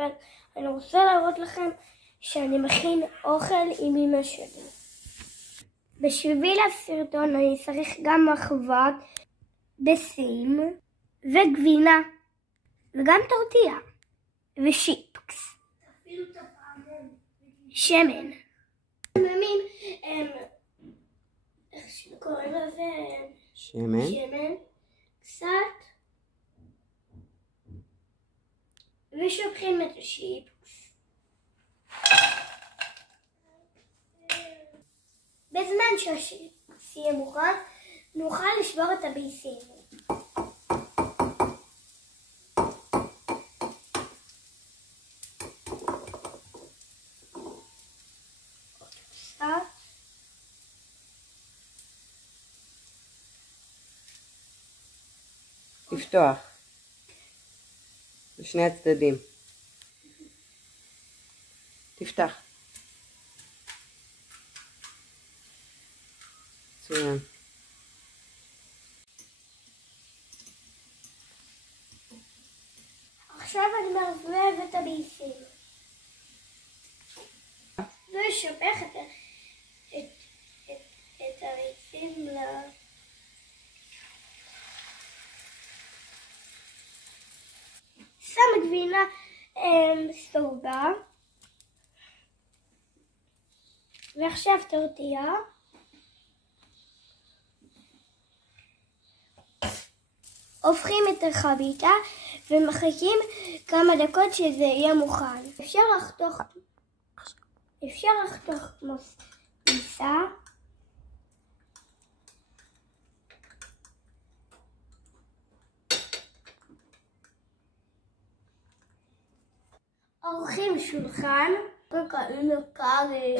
אבל אני רוצה להראות לכם שאני מכין אוכל עם אמא שלי. בשביל הסרטון אני צריך גם מחבת, ביסים וגבינה וגם טורטיה ושיפקס, שמן. איך קוראים לזה? שמן קצת, ושופכים את השיפקס. בזמן שהשיפקס יהיה מוכן נוכל לשבור את הביסים. לפתוח בשני הצדדים. תפתח. מצוין. עכשיו אני מערבב את הביסים ושופך את הביסים שם גבינה סובה ועכשיו טורטיה, הופכים את החביתה ומחכים כמה דקות שזה יהיה מוכן. אפשר לחתוך מוסה עורכים שולחן וקוראים לו קארי.